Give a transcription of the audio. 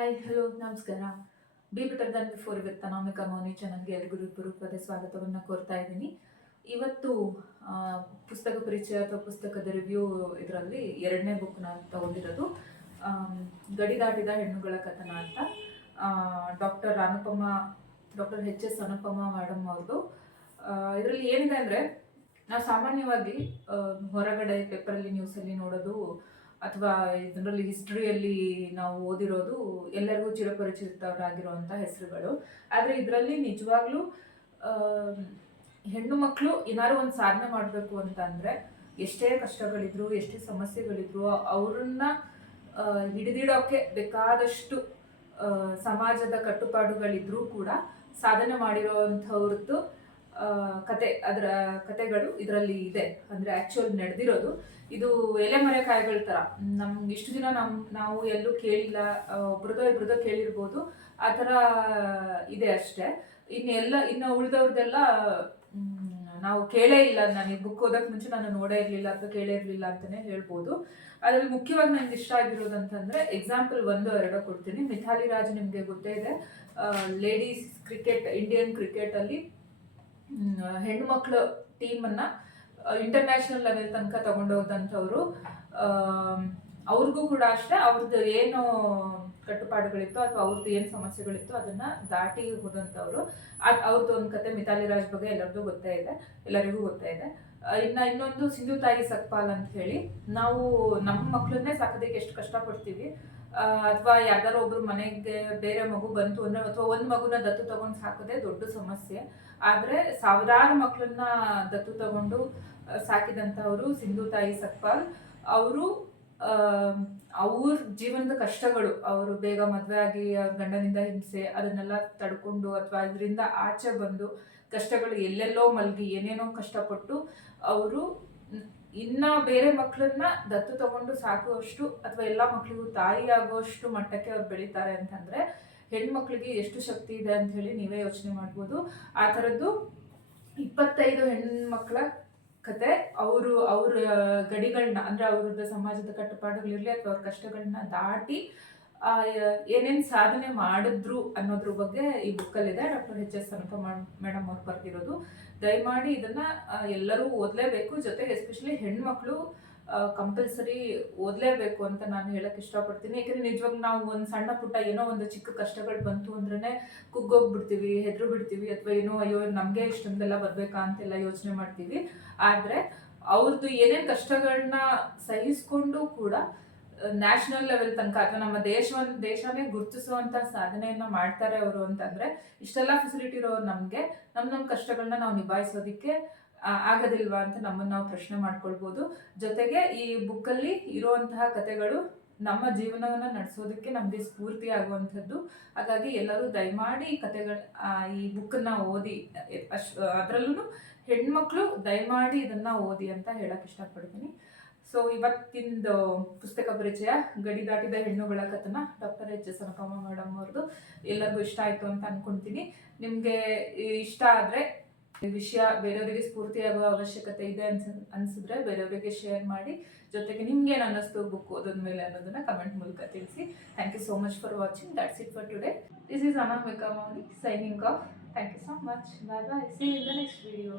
Hi hello ನಮಸ್ಕಾರ. Be better than before with Anamika Mouni ಚಾನಲ್ಗೆ ಎಲ್ಲರಿಗೂ ಪದೇ ಸ್ವಾಗತವನ್ನು ಕೋರ್ತಾ ಇದ್ದೀನಿ. ಇವತ್ತು ಪುಸ್ತಕ ಪರಿಚಯ ಅಥವಾ ಪುಸ್ತಕದ ರಿವ್ಯೂ ಇದರಲ್ಲಿ ಎರಡನೇ ಬುಕ್ನ ತಗೊಂಡಿರೋದು ಗಡಿ ದಾಟಿದ ಹೆಣ್ಣುಗಳ ಕಥನ ಅಂತ. ಡಾಕ್ಟರ್ ಎಚ್ ಎಸ್ ಅನುಪಮ ಮೇಡಮ್ ಅವ್ರದ್ದು. ಇದರಲ್ಲಿ ಏನಿದೆ ಅಂದರೆ, ನಾವು ಸಾಮಾನ್ಯವಾಗಿ ಹೊರಗಡೆ ಪೇಪರಲ್ಲಿ ನ್ಯೂಸಲ್ಲಿ ನೋಡೋದು ಅಥವಾ ಇದರಲ್ಲಿ ಹಿಸ್ಟ್ರಿಯಲ್ಲಿ ನಾವು ಓದಿರೋದು ಎಲ್ಲರಿಗೂ ಚಿರಪರಿಚಿತರಾಗಿರುವಂಥ ಹೆಸರುಗಳು. ಆದರೆ ಇದರಲ್ಲಿ ನಿಜವಾಗ್ಲೂ ಹೆಣ್ಣು ಮಕ್ಕಳು ಏನಾದ್ರು ಒಂದು ಸಾಧನೆ ಮಾಡಬೇಕು ಅಂತ ಅಂದರೆ ಎಷ್ಟೇ ಕಷ್ಟಗಳಿದ್ರು, ಎಷ್ಟೇ ಸಮಸ್ಯೆಗಳಿದ್ರು, ಅವ್ರನ್ನ ಹಿಡಿದಿಡೋಕ್ಕೆ ಬೇಕಾದಷ್ಟು ಸಮಾಜದ ಕಟ್ಟುಪಾಡುಗಳಿದ್ರೂ ಕೂಡ ಸಾಧನೆ ಮಾಡಿರೋವಂಥವ್ರದ್ದು ಅದರ ಕತೆಗಳು ಇದರಲ್ಲಿ ಇದೆ. ಅಂದರೆ ಆ್ಯಕ್ಚುಲ್ ನಡೆದಿರೋದು ಇದು ಎಲೆಮರೆ ಕಾಯಿಗಳ ಥರ. ನಮ್ಗೆ ಇಷ್ಟು ದಿನ ನಾವು ಎಲ್ಲೂ ಕೇಳಿಲ್ಲ, ಇಬ್ರದೋ ಕೇಳಿರ್ಬೋದು, ಆ ಥರ ಇದೆ ಅಷ್ಟೇ. ಇನ್ನು ಉಳಿದವ್ರದ್ದೆಲ್ಲ ನಾವು ಕೇಳೇ ಇಲ್ಲ. ನಾನು ಈ ಬುಕ್ ಓದೋಕ್ಕೆ ಮುಂಚೆ ನಾನು ನೋಡೇ ಇರಲಿಲ್ಲ ಅಥವಾ ಕೇಳೇ ಇರಲಿಲ್ಲ ಅಂತಲೇ ಹೇಳ್ಬೋದು. ಅದರಲ್ಲಿ ಮುಖ್ಯವಾಗಿ ನನಗೆ ಇಷ್ಟ ಆಗಿರೋದು ಅಂತಂದರೆ ಎಕ್ಸಾಂಪಲ್ 1-2 ಕೊಡ್ತೀನಿ. ಮಿಥಾಲಿ ರಾಜ್ ನಿಮಗೆ ಗೊತ್ತೇ ಇದೆ, ಲೇಡೀಸ್ ಕ್ರಿಕೆಟ್, ಇಂಡಿಯನ್ ಕ್ರಿಕೆಟಲ್ಲಿ ಹೆಣ್ಮಕ್ಳ ಟೀಮನ್ನು ಇಂಟರ್ನ್ಯಾಷನಲ್ ಲೆವೆಲ್ ತನಕ ತಗೊಂಡೋದಂಥವ್ರು. ಅವ್ರಿಗೂ ಕೂಡ ಅಷ್ಟೇ, ಅವ್ರದ್ದು ಏನು ಕಟ್ಟುಪಾಡುಗಳಿತ್ತು ಅಥವಾ ಅವ್ರದ್ದು ಏನು ಸಮಸ್ಯೆಗಳಿತ್ತು ಅದನ್ನು ದಾಟಿ ಹೋದಂಥವ್ರು. ಅವ್ರದ್ದು ಒಂದು ಕತೆ ಮಿಥಾಲಿ ರಾಜ್ ಬಗ್ಗೆ ಎಲ್ಲರಿಗೂ ಗೊತ್ತೇ ಇದೆ. ಇನ್ನೊಂದು ಸಿಂಧು ತಾಯಿ ಸಕ್ಪಾಲ್ ಅಂತ ಹೇಳಿ. ನಾವು ನಮ್ಮ ಮಕ್ಕಳನ್ನೇ ಸಾಕೋದಕ್ಕೆ ಎಷ್ಟು ಕಷ್ಟಪಡ್ತೀವಿ, ಅಥವಾ ಯಾವ್ದಾರು ಒಬ್ರು ಮನೆಗೆ ಬೇರೆ ಮಗು ಬಂತು ಅಂದ್ರೆ, ಅಥವಾ ಒಂದು ಮಗುನ ದತ್ತು ತಗೊಂಡು ಸಾಕೋದೇ ದೊಡ್ಡ ಸಮಸ್ಯೆ. ಆದರೆ ಸಾವಿರಾರು ಮಕ್ಕಳನ್ನ ದತ್ತು ತಗೊಂಡು ಸಾಕಿದಂಥವರು ಸಿಂಧು ತಾಯಿ ಸಕ್ಪಾಲ್. ಅವರು ಅವ್ರ ಜೀವನದ ಕಷ್ಟಗಳು, ಅವರು ಬೇಗ ಮದುವೆ ಆಗಿ ಅವ್ರ ಗಂಡನಿಂದ ಹಿಂಸೆ ಅದನ್ನೆಲ್ಲ ತಡ್ಕೊಂಡು ಅಥವಾ ಅದರಿಂದ ಆಚೆ ಬಂದು ಕಷ್ಟಗಳು ಎಲ್ಲೆಲ್ಲೋ ಮಲಗಿ ಏನೇನೋ ಕಷ್ಟಪಟ್ಟು ಅವರು ಇನ್ನ ಬೇರೆ ಮಕ್ಕಳನ್ನ ದತ್ತು ತಗೊಂಡು ಸಾಕುವಷ್ಟು ಅಥವಾ ಎಲ್ಲ ಮಕ್ಕಳಿಗೂ ತಾಯಿ ಆಗುವಷ್ಟು ಮಟ್ಟಕ್ಕೆ ಅವ್ರು ಬೆಳೀತಾರೆ ಅಂತಂದ್ರೆ ಹೆಣ್ಮಕ್ಳಿಗೆ ಎಷ್ಟು ಶಕ್ತಿ ಇದೆ ಅಂತ ಹೇಳಿ ನೀವೇ ಯೋಚನೆ ಮಾಡ್ಬೋದು. ಆ ಥರದ್ದು 25 ಹೆಣ್ಮಕ್ಳ ಕತೆ. ಅವ್ರ ಗಡಿಗಳನ್ನ ಅಂದ್ರೆ ಅವ್ರದ್ದು ಸಮಾಜದ ಕಟ್ಟುಪಾಡುಗಳಿರ್ಲಿ ಅಥವಾ ಅವ್ರ ಕಷ್ಟಗಳನ್ನ ದಾಟಿ ಏನೇನು ಸಾಧನೆ ಮಾಡಿದ್ರು ಅನ್ನೋದ್ರ ಬಗ್ಗೆ ಈ ಬುಕ್ಕಲ್ಲಿದೆ. ಡಾಕ್ಟರ್ ಎಚ್ ಎಸ್ ಅನುಪಮ ಮೇಡಮ್ ಅವ್ರು ಬರ್ತಿರೋದು. ದಯಮಾಡಿ ಇದನ್ನ ಎಲ್ಲರೂ ಓದಲೇಬೇಕು. ಜೊತೆಗೆ ಎಸ್ಪೆಷಲಿ ಹೆಣ್ಮಕ್ಳು ಕಂಪಲ್ಸರಿ ಓದಲೇಬೇಕು ಅಂತ ನಾನು ಹೇಳಕ್ ಇಷ್ಟಪಡ್ತೀನಿ. ಯಾಕಂದ್ರೆ ನಿಜವಾಗ ನಾವು ಒಂದು ಸಣ್ಣ ಪುಟ್ಟ ಏನೋ ಒಂದು ಚಿಕ್ಕ ಕಷ್ಟಗಳು ಬಂತು ಅಂದ್ರೇನೆ ಕುಗ್ಗೋಗ್ಬಿಡ್ತೀವಿ, ಹೆದ್ರು ಬಿಡ್ತೀವಿ, ಅಥವಾ ಏನೋ ಅಯ್ಯೋ ನಮಗೆ ಇಷ್ಟೊಂದೆಲ್ಲ ಬರ್ಬೇಕಾ ಅಂತೆಲ್ಲ ಯೋಚನೆ ಮಾಡ್ತೀವಿ. ಆದ್ರೆ ಅವ್ರದ್ದು ಏನೇನು ಕಷ್ಟಗಳನ್ನ ಸಹಿಸ್ಕೊಂಡು ಕೂಡ ನ್ಯಾಷನಲ್ ಲೆವೆಲ್ ತನಕ ಅಥವಾ ನಮ್ಮ ದೇಶನೇ ಗುರುತಿಸುವಂತ ಸಾಧನೆಯನ್ನ ಮಾಡ್ತಾರೆ ಅವರು ಅಂತಂದ್ರೆ, ಇಷ್ಟೆಲ್ಲ ಫೆಸಿಲಿಟಿ ಇರೋರು ನಮ್ಗೆ ನಮ್ಮ ಕಷ್ಟಗಳನ್ನ ನಾವು ನಿಭಾಯಿಸೋದಿಕ್ಕೆ ಆಗೋದಿಲ್ವಾ ಅಂತ ನಮ್ಮನ್ನು ನಾವು ಪ್ರಶ್ನೆ ಮಾಡ್ಕೊಳ್ಬೋದು. ಜೊತೆಗೆ ಈ ಬುಕ್ಕಲ್ಲಿ ಇರುವಂತಹ ಕಥೆಗಳು ನಮ್ಮ ಜೀವನವನ್ನ ನಡೆಸೋದಕ್ಕೆ ನಮಗೆ ಸ್ಫೂರ್ತಿ ಆಗುವಂಥದ್ದು. ಹಾಗಾಗಿ ಎಲ್ಲರೂ ದಯಮಾಡಿ ಈ ಬುಕ್ಕನ್ನ ಓದಿ. ಅದರಲ್ಲೂ ಹೆಣ್ಮಕ್ಳು ದಯಮಾಡಿ ಇದನ್ನ ಓದಿ ಅಂತ ಹೇಳಕ್ ಇಷ್ಟಪಡ್ತೀನಿ. ಸೊ ಇವತ್ತಿಂದು ಪುಸ್ತಕ ಪರಿಚಯ ಗಡಿ ದಾಟಿದ ಹೆಣ್ಣುಗಳ ಕಥನ, ಡಾಕ್ಟರ್ ಎಚ್ ಎಸ್ ಅನುಪಮ ಮೇಡಮ್ ಅವ್ರದ್ದು. ಎಲ್ಲರಿಗೂ ಇಷ್ಟ ಆಯ್ತು ಅಂತ ಅನ್ಕೊಂತೀನಿ. ನಿಮ್ಗೆ ಇಷ್ಟ ಆದ್ರೆ ವಿಷಯ ಬೇರೆಯವರಿಗೆ ಸ್ಫೂರ್ತಿಯಾಗುವ ಅವಶ್ಯಕತೆ ಇದೆ ಅನ್ಸಿದ್ರೆ ಬೇರೆಯವರಿಗೆ ಶೇರ್ ಮಾಡಿ. ಜೊತೆಗೆ ನಿಮ್ಗೆ ಏನು ಅನ್ನಿಸ್ತು ಬುಕ್ ಓದೋದ್ಮೇಲೆ ಅನ್ನೋದನ್ನ ಕಮೆಂಟ್ ಮೂಲಕ ತಿಳಿಸಿ. Thank you so much for watching. That's it for today. This is Anamika Mouni signing off. Thank you so much. Bye bye. See you in the next video.